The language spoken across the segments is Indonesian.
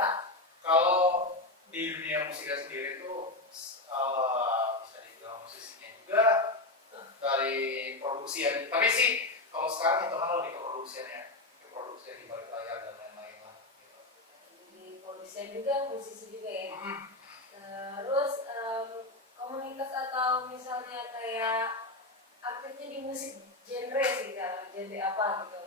coba? Kalau di dunia musiknya sendiri tuh bisa dibilang musisinya juga dari produksian. Tapi sih kalau sekarang hitungan lebih ke produksiannya, di balik layar dan lain-lain lah. Gitu. Di produksian juga, musisi juga ya. Terus komunitas atau misalnya kayak aktifnya di musik genre sih, kalau genre apa gitu?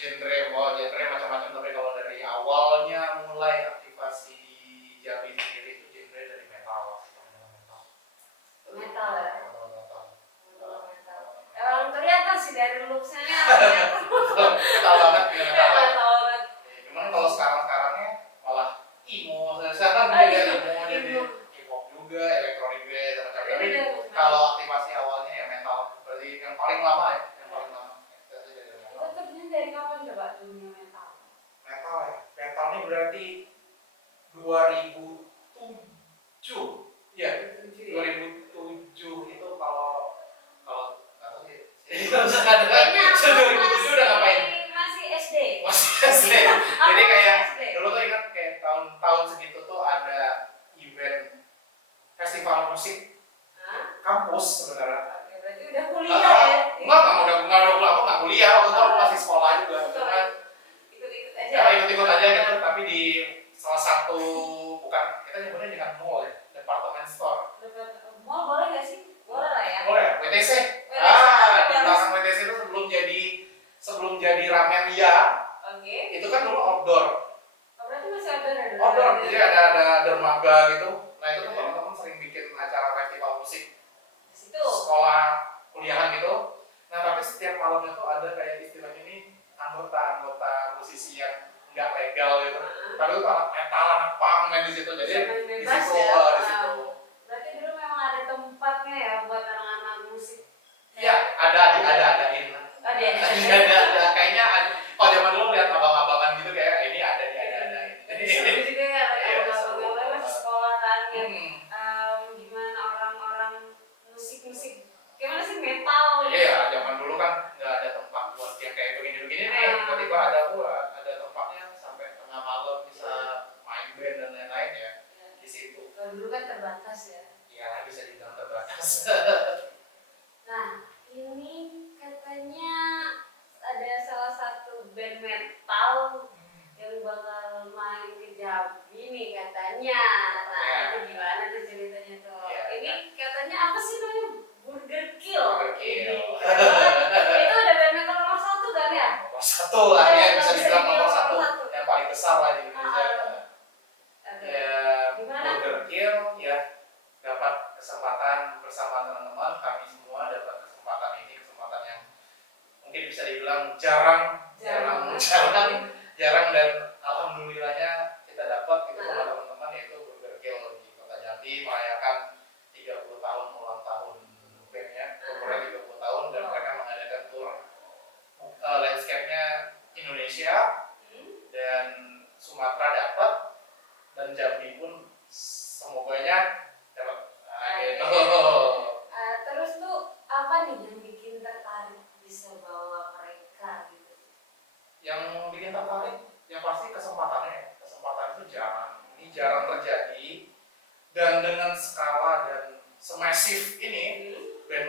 Genre macam-macam, tapi kalau dari awalnya mulai aktivasi di Jambi sendiri itu genre dari metal. Metal ya? Metal. Kelihatan sih dari looks-nya kelihatan. Metal banget, metal banget. Cuman kalau sekarang-sekarangnya malah emo, sekarang juga emo jadi hip hop juga, elektronik juga, macam-macam. Tapi kalau aktivasi awalnya ya metal, berarti yang paling lama ya, Itu terjun dari kapan coba dunia metal? Metal ya, metal ini berarti 2007 ya, 2007 itu kalau nggak tahu sih. Kayaknya 2007 udah ngapain? Masih SD. Jadi kayak dulu tuh ingat kayak tahun segitu tuh ada event festival musik kampus sebenarnya. Berarti udah kuliah ya? Enggak udah aku nggak kuliah, waktu itu aku masih sekolah juga. Cuma ikut-ikut aja. Ya ikut-ikut aja gitu, tapi di salah satu, bukan, kita nyebutnya dengan mall ya, department store. Mall boleh nggak sih? Boleh lah ya. Boleh, WTC. Di belakang WTC itu sebelum jadi Ramendia. Oke. Itu kan dulu outdoor. Berarti masih outdoor ya? Outdoor, jadi ada dermaga gitu. Nah itu tuh teman-teman sering bikin acara festival musik. Di situ. Sekolah, kuliahan gitu. Nah tapi setiap malamnya tuh ada kayak istilahnya ini anggota musisi yang nggak legal gitu. Tapi itu anak metal, anak punk main di situ. Jadi di situ, di situ. Berarti dulu memang ada tempatnya ya buat anak-anak musik. Iya, adain. Ada. Kayaknya kalau zaman dulu lihat abang-abangan gitu kayak ini ada. Seru juga ya, abang-abang masih sekolah kan yang gimana orang-orang musik gimana sih metal gitu. Iya, zaman dulu kan nggak ada tempat buat yang kayak begini-begini nih. Tiba-tiba ada tempatnya sampai tengah malam bisa main band dan lain-lain ya di situ. Kalau dulu kan terbatas ya. Iya, bisa dibilang terbatas. Nah, ini katanya ada salah satu band metal yang bakal main ke Jambi nih katanya. Nah, itu gimana tuh ceritanya tuh? Ini katanya apa sih namanya? Burger Kill. Itu udah band metal nomor 1 kan ya? Nomor 1 lah ya, bisa dibilang nomor 1 yang paling besar lah di Indonesia. Burger Kill ya dapat kesempatan bersama teman-teman, kami semua dapat kesempatan yang mungkin bisa dibilang jarang dan alhamdulillahnya kita dapat itu sama teman-teman, yaitu Burger Kill di Kota Jambi merayakan 30 tahun ulang tahun bandnya, umurnya 30 tahun, dan mereka mengadakan tour landscape-nya Indonesia dan Sumatera dapat, dan Jambi pun semoganya dapat. Terus tuh apa nih yang bikin tertarik bisa bawa mereka gitu? Yang bikin tertarik yang pasti kesempatan itu jarang terjadi, dan dengan skala dan semasif ini band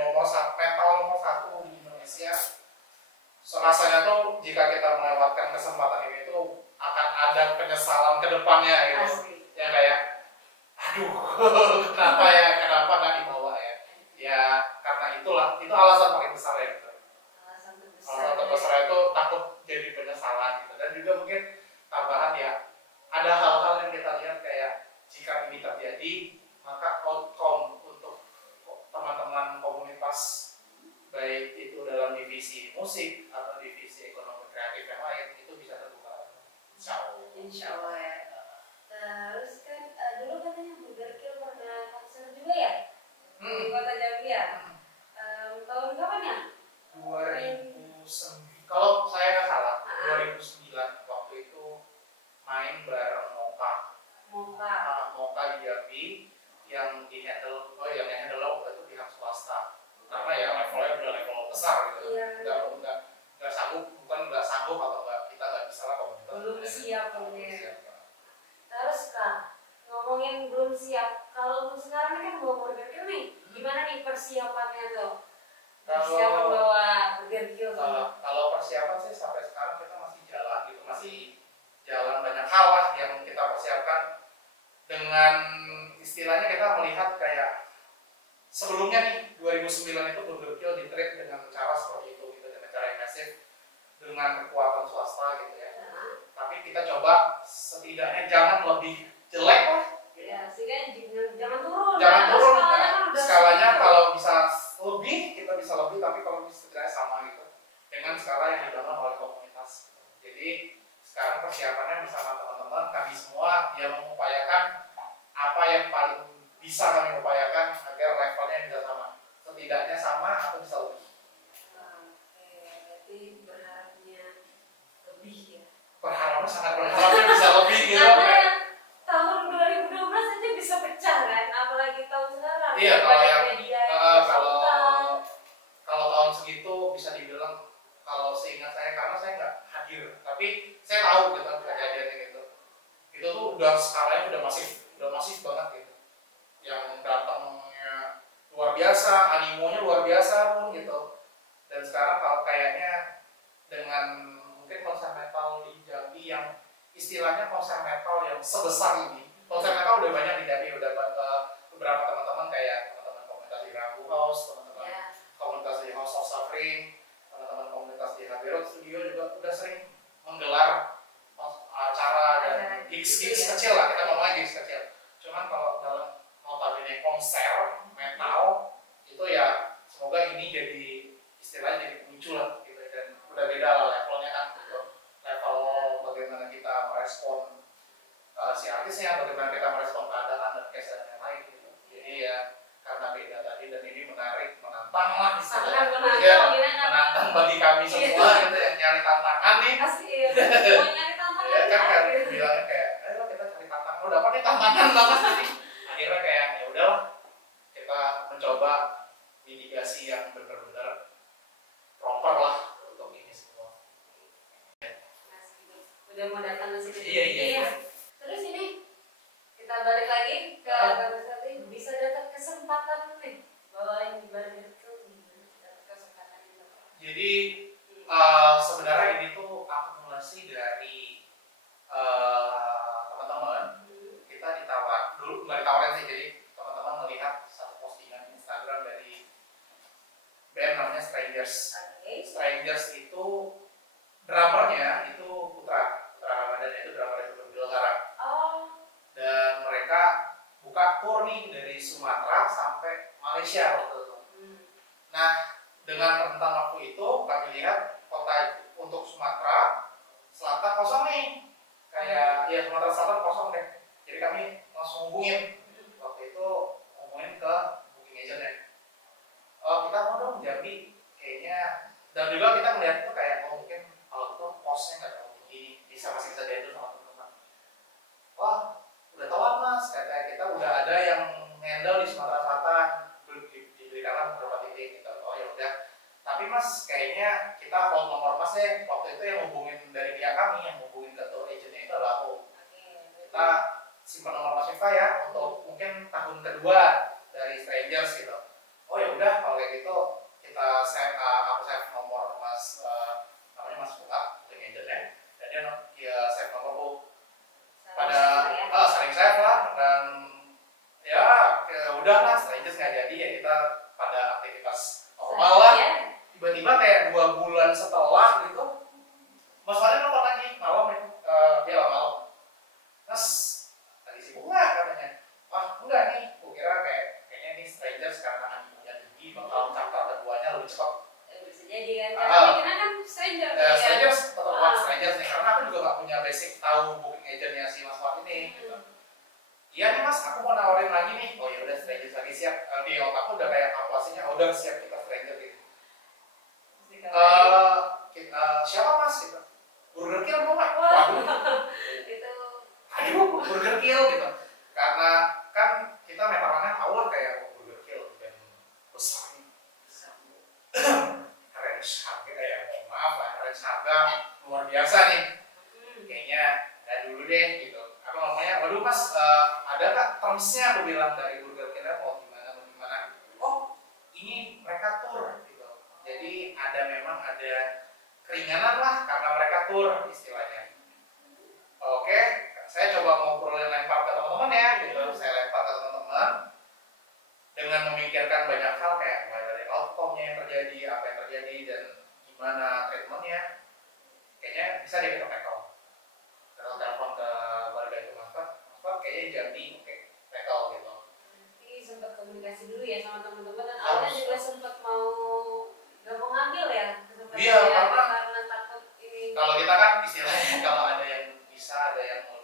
metal nomor 1 di Indonesia, rasanya tuh jika kita melewatkan kesempatan ini tuh akan ada penyesalan ke depannya gitu. Yang kayak aduh kenapa nggak dibawa ya? Ya karena itu alasan paling besar ya gitu. Alasan terbesar itu takut jadi penyesalan gitu, dan juga mungkin tambahan ya ada hal-hal yang kita lihat kayak jika ini terjadi maka outcome untuk teman-teman komunitas baik itu dalam divisi musik atau divisi ekonomi kreatif yang lain itu bisa terbuka. Insya Allah ya. Terus kan dulu katanya Burger Kill pernah konser juga ya di Kota Jambi ya. Tahun kapan ya? 2009. Kalau saya nggak salah, 2009 waktu itu main bareng Moka di Jambi yang di-handle itu pihak swasta. Karena ya levelnya udah level besar gitu. Nggak sanggup atau kita nggak bisa lah komunitas. Belum siap mungkin. belum siap. Kalau untuk sekarang kan bawa Burger Kill nih, gimana nih persiapannya tuh? Persiapan bawa Burger Kill tuh. Kalau persiapan sih sampai sekarang kita masih jalan gitu, masih jalan banyak hal lah yang kita persiapkan. Dengan istilahnya kita melihat kayak sebelumnya nih 2009 itu Burger Kill di-treat dengan cara seperti itu gitu, dengan cara yang masif, dengan kekuatan swasta gitu ya. Tapi kita coba setidaknya jangan lebih jelek lah. Ya, sehingga jangan turun. Jangan turun. Skalanya, skalanya kalau bisa lebih kita bisa lebih, tapi kalau setidaknya sama gitu dengan skala yang dibangun oleh komunitas. Jadi sekarang persiapannya bersama teman-teman kami semua yang mengupayakan apa yang paling bisa kami upayakan agar levelnya bisa sama, setidaknya sama atau bisa lebih. Oke, berarti berharapnya lebih ya. Berharapnya sangat berharapnya bisa lebih gitu. Karena yang tahun 2012 aja bisa pecah kan, apalagi tahun sekarang. Iya, kalau yang media kalau tahun segitu bisa dibilang, kalau seingat saya karena saya nggak hadir, tapi saya tahu gitu kejadiannya gitu. Itu tuh udah skalanya udah masif banget gitu. Yang datangnya luar biasa, animonya luar biasa pun gitu. Dan sekarang kalau kayaknya dengan mungkin konser metal di Jambi yang istilahnya konser metal yang sebesar ini, konser metal udah banyak di Jambi, udah beberapa teman-teman kayak teman-teman komunitas di Ragu House, teman-teman komunitas di House of Suffering, teman-teman komunitas di Abbey Road Studio juga udah sering menggelar acara dan gigs kecil lah, kita ngomongnya gigs kecil. Cuman kalau dalam notabene konser metal itu ya semoga ini jadi istilahnya jadi pemicu lah gitu, dan udah beda lah levelnya kan gitu. Level bagaimana kita merespon si artisnya, bagaimana kita merespon keadaan dan case dan lain-lain gitu. Jadi ya karena beda tadi, dan ini menarik, menantang lah istilahnya. Menantang bagi kami semua gitu yang nyari tantangan nih. Pasti ya, mau nyari tantangan ya kan bilangnya kayak, ayo kita cari tantangan, lo dapat nih tantangan banget nih. Akhirnya kayak ya udahlah, kita mencoba mitigasi yang benar-benar proper lah untuk ini semua. Udah mau datang ke sini. Iya. Terus ini kita balik lagi ke tadi, bisa dapat kesempatan nih bawain Burger Kill, dapat kesempatan itu. Jadi sebenarnya ini tuh akumulasi dari teman-teman. Kita dulu nggak ditawarin sih, jadi teman-teman melihat satu postingan Instagram dari band namanya Strangers. Strangers itu drummernya itu Putra Ramadan, itu drummer itu bergelar. Dan mereka buka tour nih dari Sumatera sampai Malaysia waktu itu. Nah, dengan rentang waktu itu kami lihat kota untuk Sumatera Selatan kosong nih, kayak ya Sumatera Selatan kosong deh. Jadi kami langsung hubungin waktu itu, hubungin ke booking agentnya. Kita mau dong Jambi kayaknya, dan juga kita melihat itu kayak mungkin kalau itu costnya nggak terlalu tinggi, masih bisa diatur sama teman-teman. Wah, udah tahu mas, kayak kita udah ada yang handle di Sumatera Selatan, diberikan beberapa titik gitu. Oh ya udah, tapi mas kayaknya kita hold nomor mas deh. Waktu itu yang hubungin dari pihak kami, yang hubungin ke tour agentnya itu adalah aku. Kita simpan nomor mas Viva ya untuk mungkin tahun kedua dari Strangers gitu. Oh ya udah, kalau kayak gitu kita aku save nomor mas, namanya Mas Fuka, booking agentnya, dan dia save nomorku pada saling save lah. Dan ya udahlah, Strangers nggak jadi, ya kita pada aktivitas normal lah. Tiba-tiba kayak 2 bulan setelah gitu, Mas Wali nelfon lagi malam ya, dia malam. Mas lagi sibuk nggak katanya? Wah enggak nih, gue kira kayaknya ini Strangers karena animenya tinggi bakal chapter keduanya lebih cepat. Bisa jadi kan, karena kita kan Strangers. Strangers tetap Strangers nih, karena aku juga nggak punya basic tahu booking agentnya si Mas Wali ini. Gitu. Iya nih mas, aku mau nawarin lagi nih. Oh ya udah, Strangers lagi siap. Di otakku udah kayak kalkulasinya, udah siap kita Strangers gitu. Siapa mas? Gitu. Burger Kill mau nggak? Waduh. Aduh, Burger Kill gitu. Karena kan kita metalannya tahu lah kayak Burger Kill dan besar nih. Range harga ya, mohon maaf lah, range harga luar biasa nih. Kayaknya dulu deh gitu. Aku ngomongnya, waduh mas mas ada nggak termsnya, aku bilang dari Burger King mau gimana. Oh ini mereka tur gitu, jadi memang ada keringanan lah karena mereka tur istilahnya. Oke, saya coba ngobrolin, lempar ke teman-teman ya gitu, saya lempar ke teman-teman dengan memikirkan banyak hal kayak mulai dari outcome-nya yang terjadi, apa yang terjadi dan gimana treatmentnya. Kayaknya bisa deh kita tackle. Terus telepon ke warga itu, mas kayaknya jadi oke tackle gitu. Nanti sempat komunikasi dulu ya sama teman-teman, dan awalnya juga sempat mau nggak mau ngambil ya kesempatan. Iya, ya, karena takut ini. kalau kita kan istilahnya kalau ada yang bisa, ada yang mau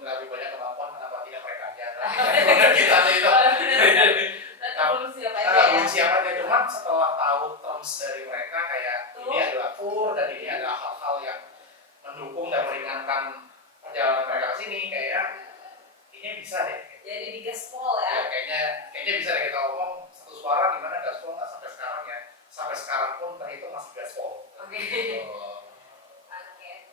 lebih banyak kemampuan, kenapa tidak mereka aja? Kita aja itu. Belum siap aja, cuman setelah tahu terms dari mereka kayak ini adalah tour dan ini adalah hal-hal yang mendukung dan meringankan perjalanan mereka ke sini, kayak ini bisa deh. Jadi di gaspol ya? Kayaknya bisa deh kita ngomong satu suara. Gimana gaspol nggak sampai sekarang ya? Sampai sekarang pun terhitung masih gaspol. Oke.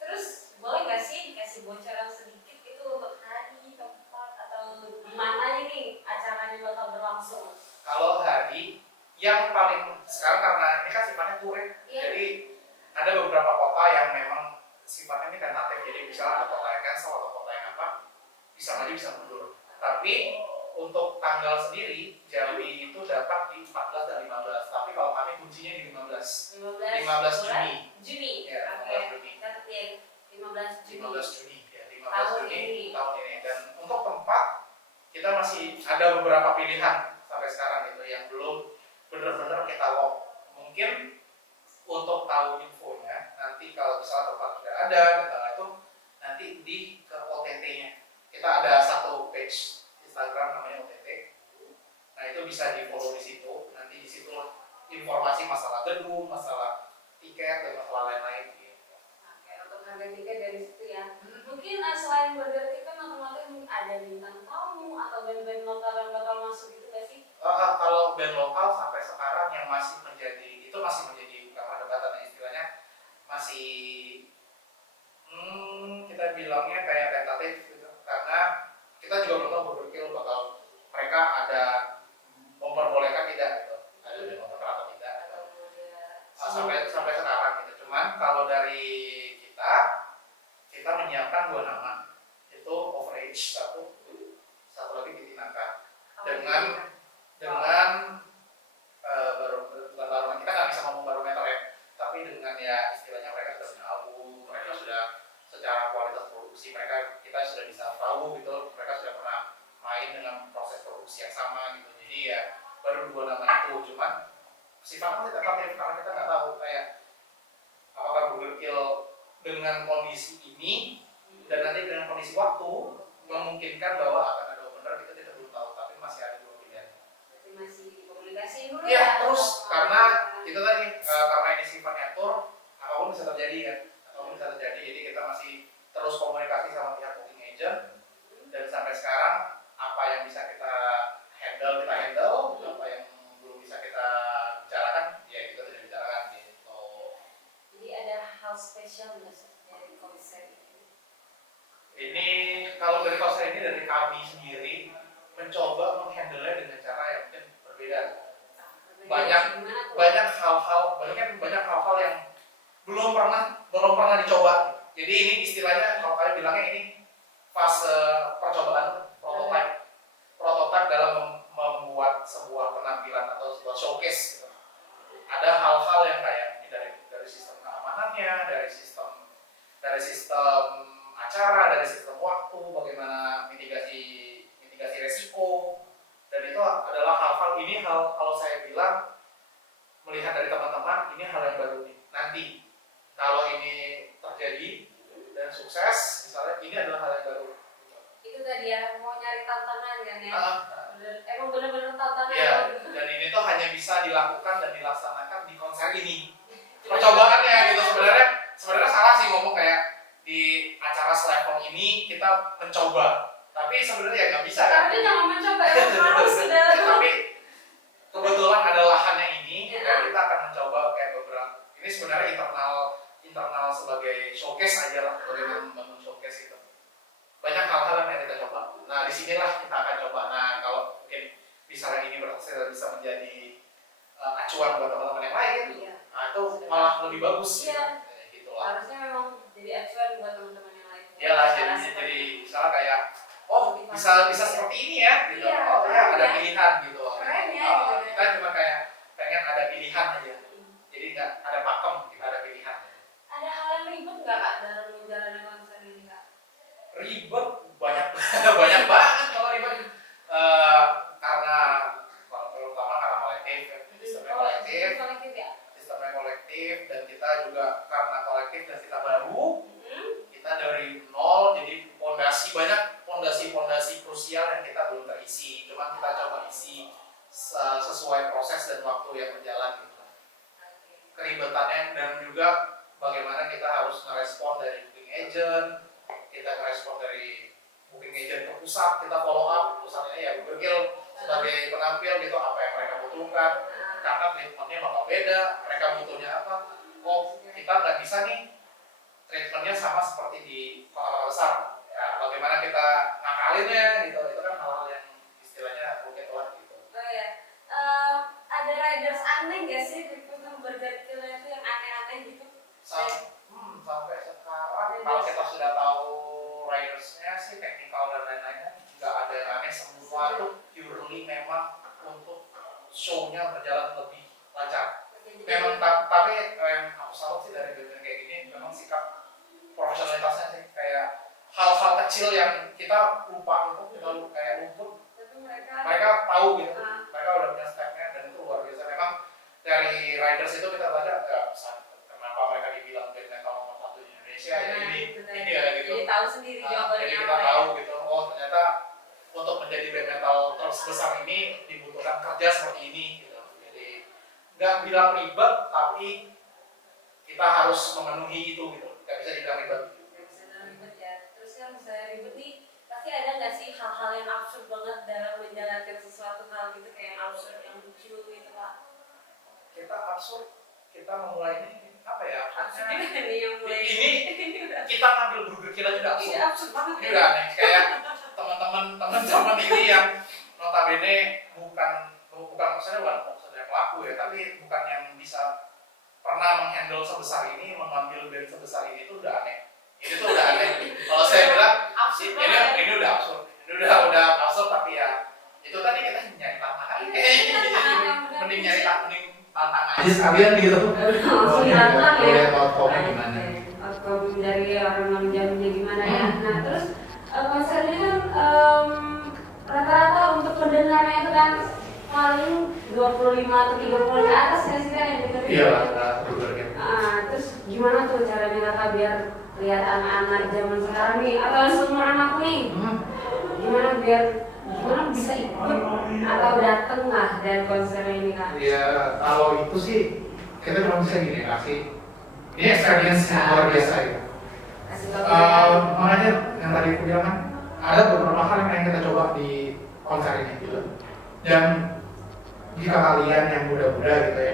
Terus boleh nggak sih dikasih bocoran sedikit itu untuk hari, tempat, atau di mana ini acaranya bakal berlangsung? Kalau hari yang paling sekarang karena ini kan sifatnya tour ya, jadi ada beberapa kota yang memang sifatnya ini tentatif. Jadi misalnya ada kota yang cancel atau kota yang apa, bisa maju bisa mundur. Tapi untuk tanggal sendiri Jambi itu dapat di 14 dan 15. Tapi kalau kami kuncinya di 15 Juni. Ya, 15 Juni. Catat ya, 15 Juni. 15 Juni ya, 15 Juni tahun ini. Dan untuk tempat kita masih ada beberapa pilihan sampai sekarang itu yang belum benar-benar kita lock. Mungkin untuk tahu infonya nanti kalau misalnya tempat sudah ada dan tanggal itu nanti di ke OTT-nya. Kita ada satu page Instagram namanya OTT. Nah itu bisa di follow di situ. Nanti di situ informasi masalah gedung, masalah tiket dan masalah lain-lain. Oke, untuk harga tiket dari situ ya. Mungkin selain Burger King kan otomatis ada bintang tamu atau band-band lokal yang bakal masuk gitu gak sih? Kalau band lokal sampai sekarang yang masih menjadi bukan perdebatan ya, istilahnya masih kita bilangnya kayak tentatif gitu. Karena kita juga belum tahu Burger King bakal mereka ada memperbolehkan tidak gitu, ada band lokal atau tidak gitu. Sampai sekarang gitu. Cuman kalau dari kita menyiapkan 2 nama, itu Overage satu lagi Titinaka. Dengan bukan kita nggak bisa ngomong barometer ya, tapi dengan ya istilahnya mereka sudah punya album, mereka sudah secara kualitas produksi kita sudah bisa tahu gitu, mereka sudah pernah main dengan proses produksi yang sama gitu. Jadi ya baru 2 nama itu, cuman sifatnya tidak tentatif karena kita nggak tahu kayak apakah Burger King dengan kondisi ini dan nanti dengan kondisi waktu memungkinkan bahwa akan ada opener, kita tidak belum tahu, tapi masih ada 2 pilihan. Berarti masih dikomunikasi dulu ya? Ya, terus karena itu tadi karena ini sifatnya tour, apapun bisa terjadi kan, jadi kita masih terus komunikasi sama pihak booking agent dan sampai sekarang apa yang bisa kita handle, apa yang belum bisa kita bicarakan ya kita tidak bicarakan gitu. Jadi ada hal spesial nggak sih dari konser ini? Ini kalau dari konser ini dari kami sendiri mencoba menghandle-nya dengan cara yang mungkin berbeda. Banyak hal-hal yang belum pernah dicoba. Jadi ini istilahnya kalau kalian bilangnya ini fase percobaan, prototipe dalam membuat sebuah penampilan atau sebuah showcase gitu. Ada hal-hal yang kayak ini dari sistem keamanannya, dari sistem acara, dari sistem waktu, bagaimana mitigasi resiko, dan itu adalah hal kalau saya bilang melihat dari teman-teman ini hal yang baru nih. Nanti kalau ini terjadi dan sukses, misalnya ini adalah hal yang baru. Itu tadi ya, mau nyari tantangan kan ya? Emang benar-benar tantangan. Ya, dan ini tuh hanya bisa dilakukan dan dilaksanakan di konser ini. Percobaannya gitu sebenarnya salah sih ngomong kayak di acara selevel ini kita mencoba, tapi sebenarnya ya nggak bisa kan? Tapi jangan mencoba, harus sudah. Tapi kebetulan ada lahannya ini, dan kita akan mencoba kayak beberapa. Ini sebenarnya internal sebagai showcase aja lah, sebagai membangun showcase itu. Banyak hal-hal yang kita coba. Nah disinilah kita akan coba. Nah kalau mungkin misalnya ini berhasil bisa menjadi acuan buat teman-teman yang lain, Iya. nah itu malah lebih bagus. Iya. Gitu lah. Harusnya memang jadi acuan buat teman-teman yang lain. Iyalah, Cara jadi seperti misalnya kayak oh bisa seperti ini ya, gitu. Iya, Oh ya ada ya. pilihan gitu. Keren ya, Oh, gitu. kita cuma kayak pengen ada pilihan aja. Jadi nggak ada pakem, kita ada pilihan. Ada hal yang ribet nggak Kak dalam menjalani konser ini Kak? Ribet banyak banyak banget kalau ribet. Karena terutama karena kolektif, sistemnya kolektif. Kolektif ya? Sistemnya kolektif dan kita juga karena kolektif dan kita baru, kita dari nol, jadi banyak fondasi krusial yang kita belum terisi. Cuma kita coba isi sesuai proses dan waktu yang berjalan gitu. Keribetannya dan juga bagaimana kita harus merespon dari booking agent, kita merespon dari booking agent ke pusat, kita follow up pusatnya ya Google sebagai penampil gitu apa yang mereka butuhkan, karena treatmentnya bakal beda, mereka butuhnya apa. Oh kita nggak bisa nih treatmentnya sama seperti di kota-kota besar ya, bagaimana kita ngakalinnya gitu, itu kan hal-hal yang istilahnya mungkin lah gitu. Oh ya, ada riders aneh nggak sih di Gunung Bergerkila itu yang aneh-aneh gitu? Sampai sekarang kalau kita sudah tahu ridersnya sih, teknikal dan lain-lainnya nggak ada yang aneh, semua tuh purely memang untuk show-nya berjalan lebih lancar. Memang tapi yang aku salut sih dari band kayak gini memang sikap profesionalitasnya sih, kayak hal-hal kecil yang kita lupa untuk kita kayak luput, mereka tahu gitu, mereka udah punya stepnya dan itu luar biasa. Memang dari riders itu kita baca kenapa mereka dibilang band metal nomor 1 di Indonesia ya ini ya gitu. Jadi tahu sendiri jawabannya. Jadi kita tahu gitu, oh ternyata untuk menjadi band metal terbesar ini dibutuhkan kerja seperti ini gitu. Jadi nggak bilang ribet tapi kita harus memenuhi itu gitu, nggak bisa dibilang ribet. Nggak bisa dibilang ribet ya. Terus yang misalnya ribet nih, pasti ada nggak sih hal-hal yang absurd banget dalam menjalankan sesuatu hal gitu, kayak yang absurd, yang lucu gitu Pak? Kita absurd, kita memulai ini apa ya? Absurd ini yang mulai. Ini kita ngambil Burger Kill aja udah absurd. Iya absurd banget. Ini udah aneh, kayak teman-teman ini yang notabene bukan maksudnya pelaku ya, tapi bukan yang bisa pernah menghandle sebesar ini, mengambil band sebesar ini tuh udah aneh. Ini tuh udah aneh. Kalau saya bilang ini udah absurd. Ini udah absurd, tapi ya itu tadi kita nyari tantangan. Mending nyari tantangan aja sekalian gitu. Langsung ditantang ya. Lihat outcome gimana. Outcome dari orang jamnya gimana ya. Nah terus konser ini kan rata-rata untuk pendengarnya itu kan paling 25 atau 30 ke atas ya sih kan yang dengerin. Iya lah, berbagai. Terus gimana tuh caranya kakak biar lihat anak-anak zaman sekarang nih atau semua anak nih? Gimana bisa ikut atau dateng lah dari konser ini kak? Ya kalau itu sih kita cuma bisa gini kasih. Ini experience yang luar biasa ya. Makanya yang tadi aku bilang kan ada beberapa hal yang kita coba di konser ini gitu. Dan jika kalian yang muda-muda gitu ya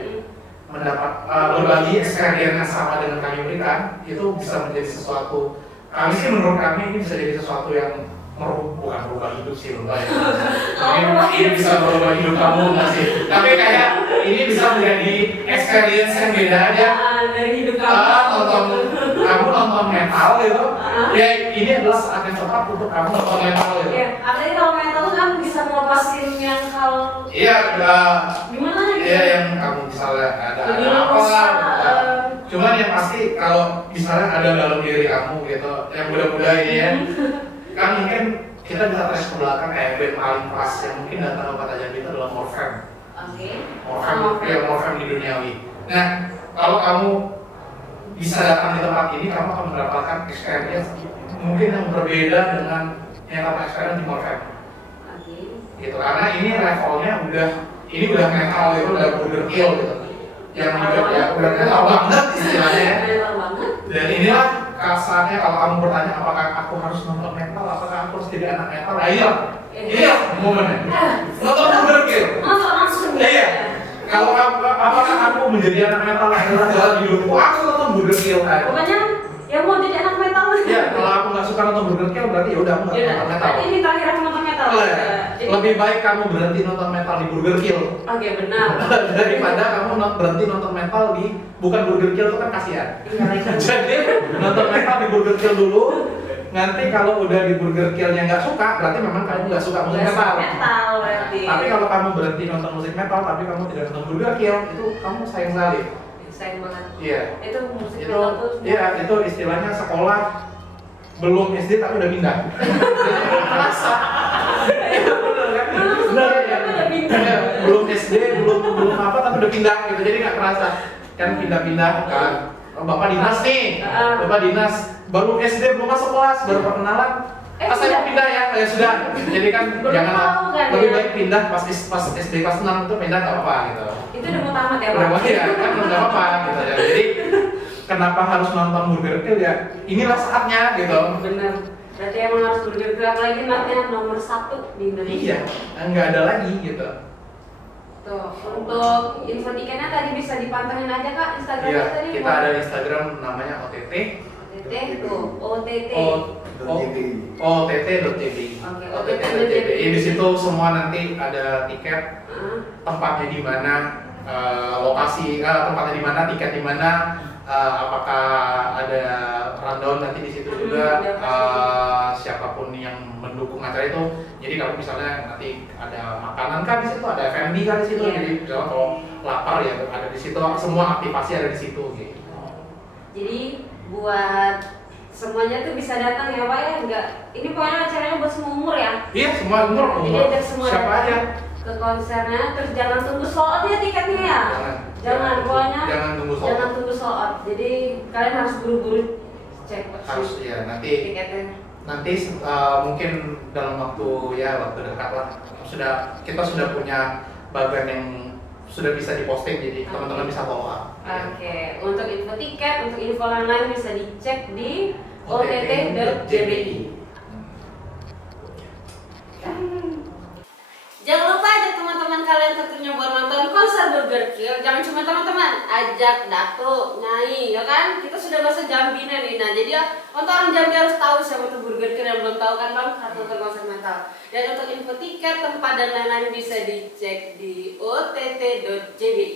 mendapat berbagi experience yang sama dengan kami berikan, itu bisa menjadi sesuatu. Kami sih menurut kami ini bisa jadi sesuatu yang bukan merubah hidup sih lebay. Ini bisa merubah hidup kamu nggak sih? Tapi kayak ini bisa menjadi experience yang beda aja. Dari hidup kamu. Kamu nonton metal gitu. Ya ini adalah saat yang tepat untuk kamu nonton metal gitu. Iya, artinya kalau metal kan bisa ngelepasin yang hal. Iya, gimana gitu? Iya yang kamu misalnya ada apa lah. Cuman yang pasti kalau misalnya ada dalam diri kamu gitu, yang muda-muda ini ya. Kan mungkin kita bisa trace ke belakang kayak band paling keras yang mungkin datang ke Kota Jambi itu adalah Morfem. Morfem di duniawi. Nah, kalau kamu bisa datang di tempat ini, kamu akan mendapatkan experience mungkin yang berbeda dengan yang kamu experience di Morfem. Gitu, karena ini levelnya udah metal itu udah Burger Kill gitu. Yang udah metal banget istilahnya ya. Dan inilah saatnya kalau kamu bertanya apakah aku harus nonton metal, apakah aku harus jadi anak metal, iya momennya nonton Burger Kill. Iya, kalau apakah aku menjadi anak metal adalah jalan hidupku, aku nonton Burger Kill. Bukannya yang mau jadi anak metal. Iya, kalau aku nggak suka nonton Burger Kill berarti ya udah aku nggak nonton metal. Berarti ini terakhir aku nonton metal. Lebih baik kamu berhenti nonton metal di Burger Kill. Oke, benar. Daripada kamu berhenti nonton metal di bukan Burger Kill itu kan kasihan. Iya, Jadi nonton metal di Burger Kill dulu. Nanti kalau udah di Burger Kill-nya nggak suka, berarti memang kamu nggak suka musik metal. Metal berarti. Tapi kalau kamu berhenti nonton musik metal, tapi kamu tidak nonton Burger Kill, itu kamu sayang sekali. Sayang banget. Iya. Itu musik Itu, metal tuh. iya, itu istilahnya sekolah belum SD tapi udah pindah. Kerasa. Benar ya. Udah pindah. Iya, belum SD, belum apa tapi udah pindah gitu. Jadi nggak kerasa. Kan pindah-pindah kan. Bapak dinas nih. Bapak dinas baru SD belum masuk kelas, baru perkenalan. Saya mau pindah ya, ya sudah. Jadi kan jangan lebih baik pindah pas SD kelas 6 itu pindah nggak apa-apa gitu. Itu udah mau tamat ya, Pak? Udah ya, kan nggak apa-apa gitu ya. Jadi kenapa harus nonton Burger Kill ya? Inilah saatnya gitu. Bener. Berarti emang harus Burger Kill, apalagi matnya nomor 1 di Indonesia. Iya, nggak ada lagi gitu. Tuh, untuk info tiketnya tadi bisa dipantengin aja Kak Instagramnya Iya, tadi. kita ada Instagram namanya OTT. OTT tuh, OTT. OTT.jb. Oke, OTT.jb. Di situ semua nanti ada tiket, tempatnya di mana, lokasi, tempatnya di mana, tiket di mana, apakah ada rundown nanti di situ juga, siapapun yang mendukung acara itu. Jadi kalau misalnya nanti ada makanan kan di situ, ada F&B kan di situ. Jadi kalau lapar ya ada di situ, semua aktivasi ada di situ gitu. Jadi buat semuanya tuh bisa datang ya Pak ya, enggak. Ini pokoknya acaranya buat semua umur ya. Iya, semua umur. Jadi ada semua Siapa aja ke konsernya, terus jangan tunggu sold out ya tiketnya ya. Jangan pokoknya. Jangan tunggu sold out. Jangan tunggu sold out. Jadi kalian harus buru-buru cek Harus ya nanti tiketnya. Nanti mungkin dalam waktu dekat lah kita sudah punya bagian yang sudah bisa diposting, jadi teman-teman bisa follow up. Oke, untuk info tiket, untuk info lain-lain bisa dicek di ott.jbi. Jangan lupa ajak teman-teman kalian tentunya buat nonton konser Burger Kill. Jangan cuma teman-teman, ajak Dato, Nyai, ya kan? Kita sudah bahasa Jambinan nih. Nah, jadi ya untuk orang Jambi harus tahu siapa itu Burger Kill, yang belum tahu kan Bang, harus nonton konser metal. Dan untuk info tiket, tempat dan lain-lain bisa dicek di ott.jbi.